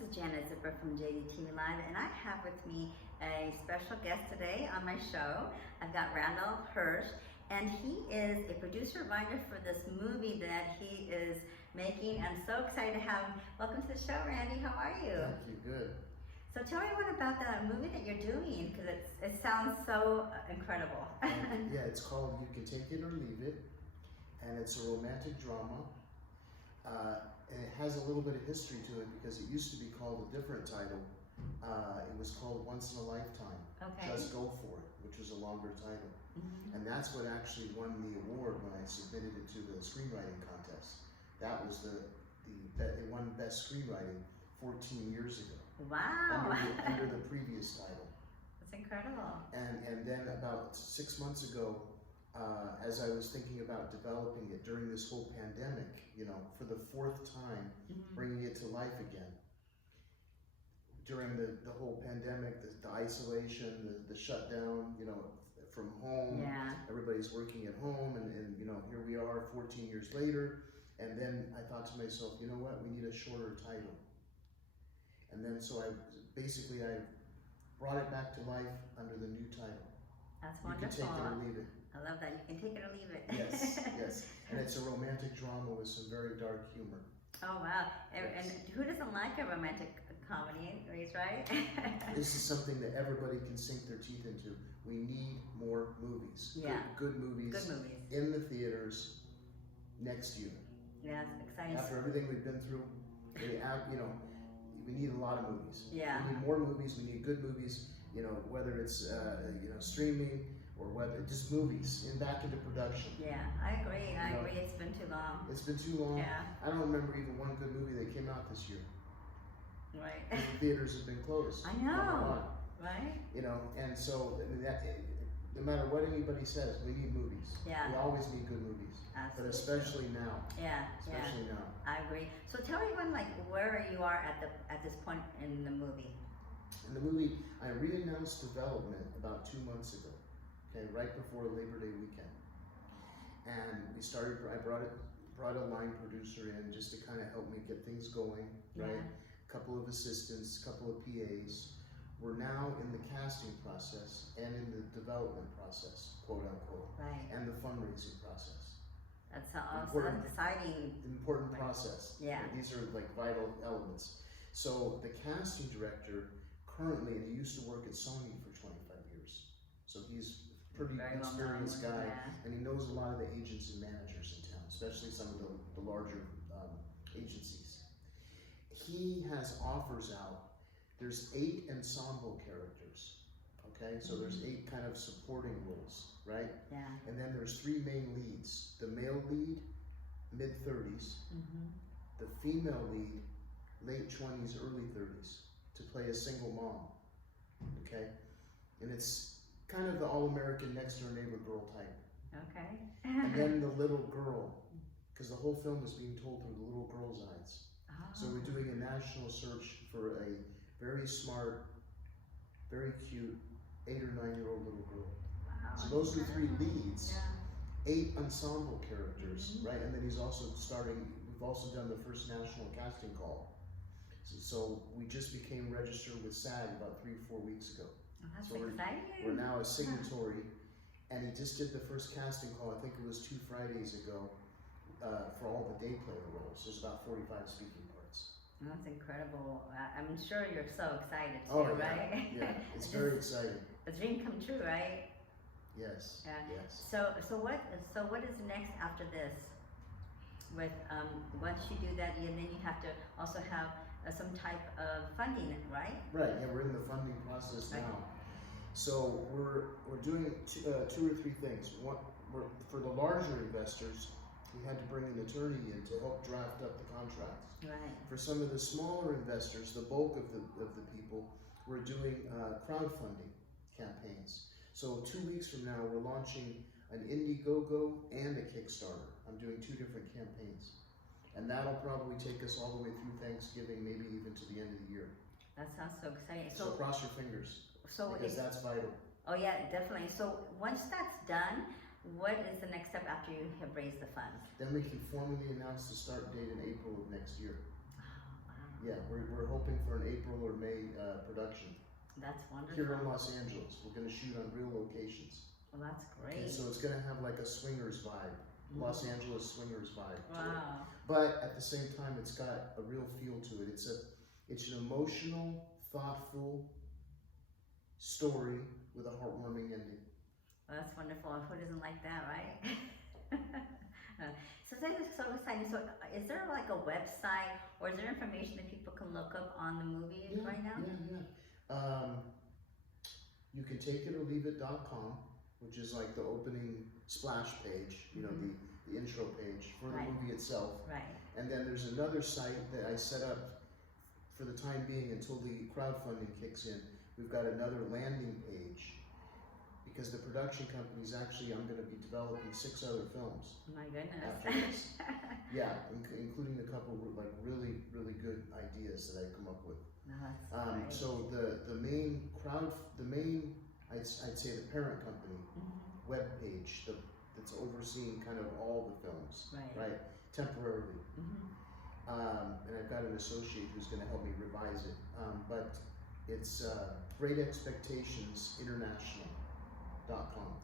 this is JZTVlive from JZTVlive, and I have with me a special guest today on my show. I've got Randolph Hirsch, and he is a producer writer for this movie that he is making. I'm so excited to have him. Welcome to the show, Randy. How are you? Thank you. Good. So tell me what about the movie that you're doing, because it sounds so incredible. Yeah, it's called You Can Take It or Leave It, and it's a romantic drama. And it has a little bit of history to it because it used to be called a different title. It was called Once in a Lifetime. Okay. Just Go For It, which was a longer title. Mm-hmm. And that's what actually won the award when I submitted it to the screenwriting contest. That was it won Best Screenwriting 14 years ago. Wow. Under the previous title. That's incredible. And then about 6 months ago, as I was thinking about developing it during this whole pandemic, for the fourth time, bringing it to life again. During the whole pandemic, the isolation, the shutdown, from home, yeah. Everybody's working at home, and here we are 14 years later. And then I thought to myself, you know what, we need a shorter title. And then so I brought it back to life under the new title. That's wonderful. You Can Take It or Leave It. I love that. You can take it or leave it. Yes, yes. And it's a romantic drama with some very dark humor. Oh, wow. Yes. And who doesn't like a romantic comedy, right? This is something that everybody can sink their teeth into. We need more movies. Yeah. Good movies. Good movies. In the theaters next year. Yeah, it's exciting. After everything we've been through, we need a lot of movies. Yeah. We need more movies. We need good movies. Whether it's streaming or whether just movies back into production. Yeah, I agree. I agree. It's been too long. It's been too long. Yeah. I don't remember even one good movie that came out this year. Right. The theaters have been closed. I know. Right. And so no matter what anybody says, we need movies. Yeah. We always need good movies. Absolutely. But especially now. Yeah. Especially now. I agree. So tell everyone where you are at this point in the movie. In the movie, I re-announced development about 2 months ago. Okay, right before Labor Day weekend. And I brought a line producer in just to kind of help me get things going, right? Yeah. A couple of assistants, a couple of PAs. We're now in the casting process and in the development process, quote unquote. Right. And the fundraising process. That's also exciting. Important process. Yeah. These are vital elements. So the casting director currently, and he used to work at Sony for 25 years. So he's pretty experienced guy, yeah. And he knows a lot of the agents and managers in town, especially some of the larger agencies. He has offers out. There's 8 ensemble characters, okay? So there's 8 kind of supporting roles, right? Yeah. And then there's 3 main leads. The male lead, mid-30s. The female lead, late 20s, early 30s, to play a single mom, okay? And it's kind of the all-American next-door neighbor girl type. Okay. And then the little girl, because the whole film is being told through the little girl's eyes. Oh. So we're doing a national search for a very smart, very cute 8 or 9-year-old little girl. Wow. So those are the 3 leads. Yeah. 8 ensemble characters, right? And then we've also done the first national casting call. So we just became registered with SAG about 3 or 4 weeks ago. Oh, that's So exciting. we're now a signatory, and he just did the first casting call, I think it was 2 Fridays ago, for all the day player roles. There's about 45 speaking parts. Oh, that's incredible. I'm sure you're so excited too, Oh, yeah. right? Yeah, it's very exciting. A dream come true, right? Yes. Yeah. Yes. So what is next after this? With once you do that, and then you have to also have some type of funding, right? Right. Yeah, we're in the funding process now. So we're doing 2 or 3 things. One, for the larger investors, we had to bring an attorney in to help draft up the contracts. Right. For some of the smaller investors, the bulk of the people, we're doing crowdfunding campaigns. So 2 weeks from now, we're launching an Indiegogo and a Kickstarter. I'm doing 2 different campaigns. And that'll probably take us all the way through Thanksgiving, maybe even to the end of the year. That sounds so exciting. So cross your fingers, because that's vital. Oh yeah, definitely. So once that's done, what is the next step after you have raised the funds? Then we can formally announce the start date in April of next year. Oh, wow. Yeah, we're hoping for an April or May production. That's wonderful. Here in Los Angeles, we're going to shoot on real locations. Well, that's great. Okay, so it's going to have like a swingers vibe, Los Angeles swingers vibe. Wow. But at the same time, it's got a real feel to it. It's an emotional, thoughtful story with a heartwarming ending. Well, that's wonderful. Who doesn't like that, right? So that is so exciting. So is there like a website or is there information that people can look up on the movie right now? Yeah. You can take it or leave it.com, which is like the opening splash page, you know, the intro page for the movie itself. Right. And then there's another site that I set up for the time being until the crowdfunding kicks in. We've got another landing page because the production company's actually, I'm going to be developing 6 other films. My goodness. After this. Yeah, including a couple of like really, really good ideas that I come up with. No, that's great. So the main I'd say the parent company web page that's overseeing kind of all the films, right? Temporarily. And I've got an associate who's going to help me revise it. But it's Great Expectations International.com.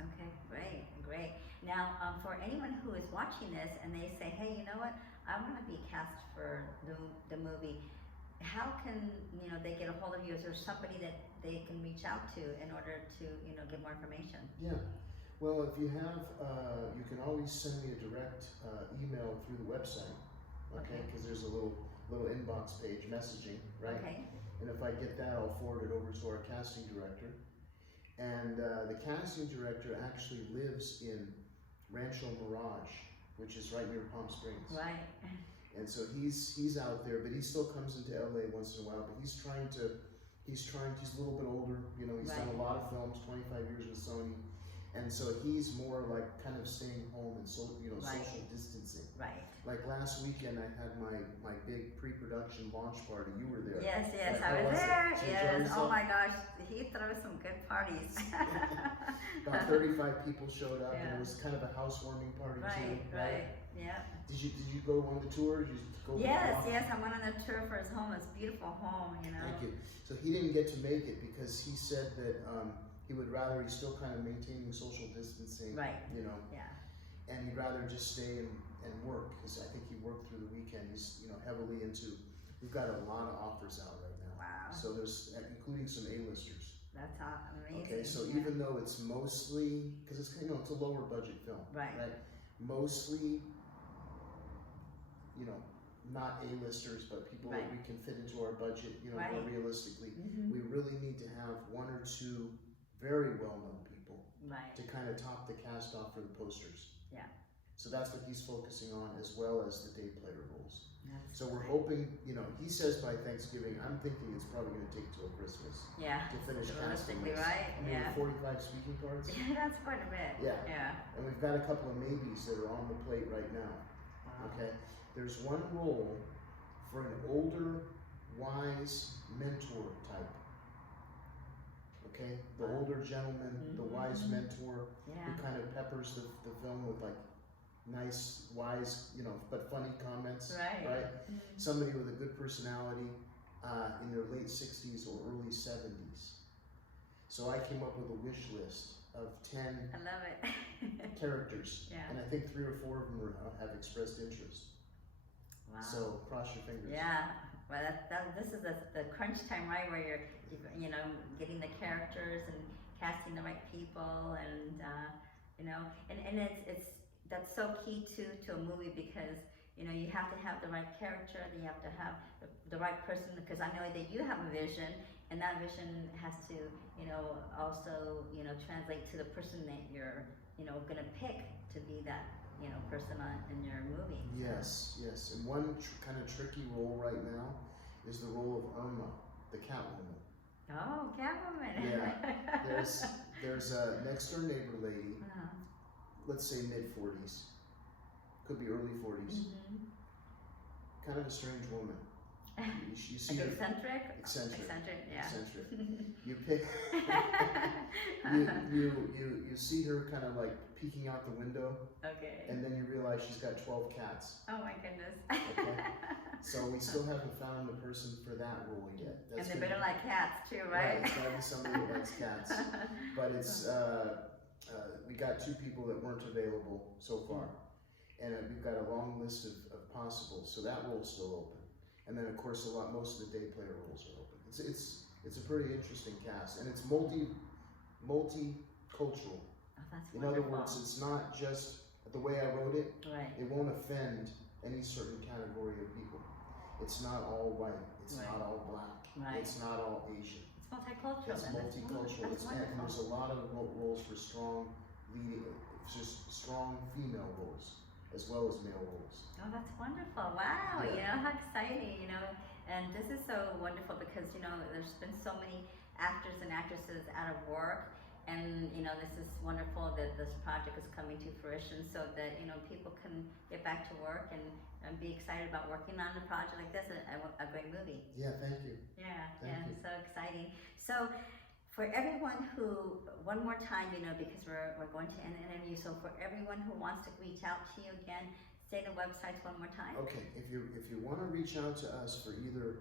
Okay, great. Now, for anyone who is watching this and they say, hey, you know what, I want to be cast for the movie, how can they get a hold of you? Is there somebody that they can reach out to in order to get more information? Yeah, well, if you have, you can always send me a direct email through the website, okay? Because there's a little inbox page messaging, right? Okay. And if I get that, I'll forward it over to our casting director. And the casting director actually lives in Rancho Mirage, which is right near Palm Springs. Right. And so he's out there, but he still comes into LA once in a while. But he's a little bit older. He's done a lot of films, 25 years with Sony, and so he's more like kind of staying home and social distancing. Right. Like last weekend, I had my big pre-production launch party. You were there. Yes, Like, I was there. Yes. Oh my gosh, he throws some good parties. About 35 people showed up, and it was kind of a housewarming party too. Right. Yeah. Did you go on the tour? Did you go? Yes. I went on a tour for his home. His beautiful home. Thank you. So he didn't get to make it because he said that he would rather, he's still kind of maintaining social distancing. Right. Yeah. And he'd rather just stay and work because I think he worked through the weekend. He's heavily into. We've got a lot of offers out right now. Wow. So there's including some A-listers. That's amazing. Okay, so even though it's mostly, because it's it's a lower budget film, right? Mostly, not A-listers, but people that we can fit into our budget, more realistically. We really need to have 1 or 2 very well-known people to kind of top the cast off for the posters. Yeah. So that's what he's focusing on, as well as the day player roles. That's so we're hoping, he says by Thanksgiving. I'm thinking it's probably going to take till Christmas. Yeah. To finish casting this. Right? Yeah. 45 speaking parts. Yeah, that's quite a bit. Yeah. And we've got a couple of maybes that are on the plate right now. Wow. Okay. There's one role for an older, wise mentor type. Okay. The older gentleman, the wise mentor, who kind of peppers the film with like nice, wise, but funny comments, right? Somebody with a good personality in their late 60s or early 70s. So I came up with a wish list of 10 I love it. characters, and I think 3 or 4 of them have expressed interest. Wow. So cross your fingers. Yeah. Well, this is the crunch time, right? Where you're getting the characters and casting the right people, and and it's that's so key to a movie because you have to have the right character, you have to have the right person, because I know that you have a vision, and that vision has to also translate to the person that you're gonna pick to be that person in your movie. Yes. And one kind of tricky role right now is the role of Irma, the Catwoman. Oh, Catwoman. Yeah. There's a next door neighbor lady. Let's say mid-40s, could be early 40s. Kind of a strange woman. You see Like her eccentric? eccentric. Eccentric, yeah. Eccentric. You pick. you see her kind of like peeking out the window, Okay. and then you realize she's got 12 cats. Oh my goodness. Okay. So we still haven't found the person for that role yet. And they better like cats too, right? Right, it's gotta be somebody that likes cats. But it's, we got 2 people that weren't available so far. And we've got a long list of possibles, so that role's still open. And then of course most of the day player roles are open. It's a pretty interesting cast, and it's multicultural. Oh, that's In wonderful. other words, it's not just the way I wrote it. Right. It won't offend any certain category of people. It's not all white. It's Right. not all black. Right. It's not all Asian. It's multicultural. It's then. multicultural. That's And wonderful. there's a lot of roles for strong leading, just strong female roles as well as male roles. Oh, that's wonderful. Wow, Yeah. you know, how exciting, you know. And this is so wonderful because, you know, there's been so many actors and actresses out of work. And, you know, this is wonderful that this project is coming to fruition so that, you know, people can get back to work and be excited about working on a project like this, a great movie. Yeah, thank you. Yeah, Thank you. so exciting. So for everyone who, one more time, you know, because we're going to end the interview, so for everyone who wants to reach out to you again, say the websites one more time. Okay, if you want to reach out to us for either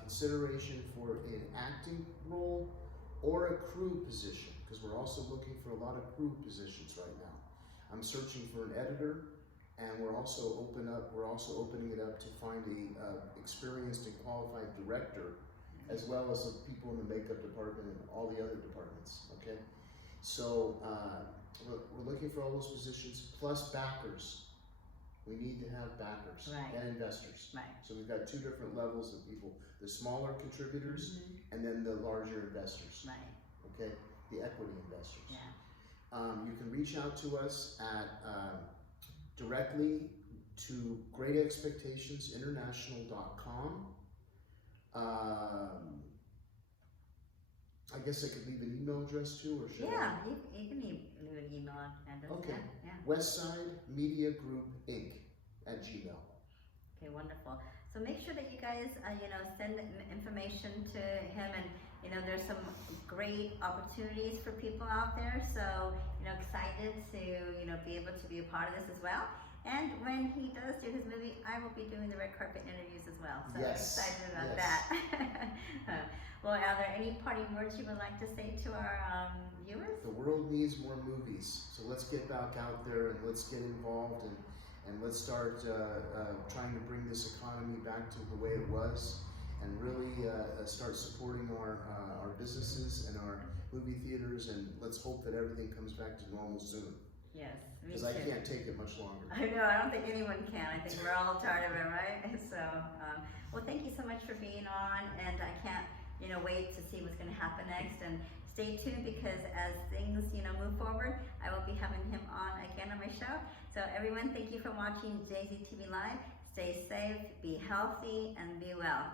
consideration for an acting role or a crew position, because we're also looking for a lot of crew positions right now. I'm searching for an editor, and we're also opening it up to find a experienced and qualified director, as well as the people in the makeup department and all the other departments. Okay, so we're looking for all those positions plus backers. We need to have backers Right. and investors. Right. So we've got 2 different levels of people: the smaller contributors and then the larger investors. Right. Okay, the equity investors. Yeah. You can reach out to us at directly to greatexpectationsinternational.com. I guess I could leave an email address too, or should Yeah, you can leave an email address. Okay. Yeah. Westside Media Group Inc. at Gmail. Okay, wonderful. So make sure that you guys, you know, send information to him, and you know, there's some great opportunities for people out there. So you know, excited to be able to be a part of this as well. And when he does do his movie, I will be doing the red carpet interviews as well. So Yes. excited about Yes. that. Well, are there any parting words you would like to say to our viewers? The world needs more movies, so let's get back out there and let's get involved and let's start trying to bring this economy back to the way it was, and really start supporting our businesses and our movie theaters, and let's hope that everything comes back to normal soon. Yes, me Because too. I can't take it much longer. I know, I don't think anyone can. I think we're all tired of it, right? So, well, thank you so much for being on, and I can't, wait to see what's going to happen next. And stay tuned, because as things, move forward, I will be having him on again on my show. So, everyone, thank you for watching JZTV Live. Stay safe, be healthy, and be well.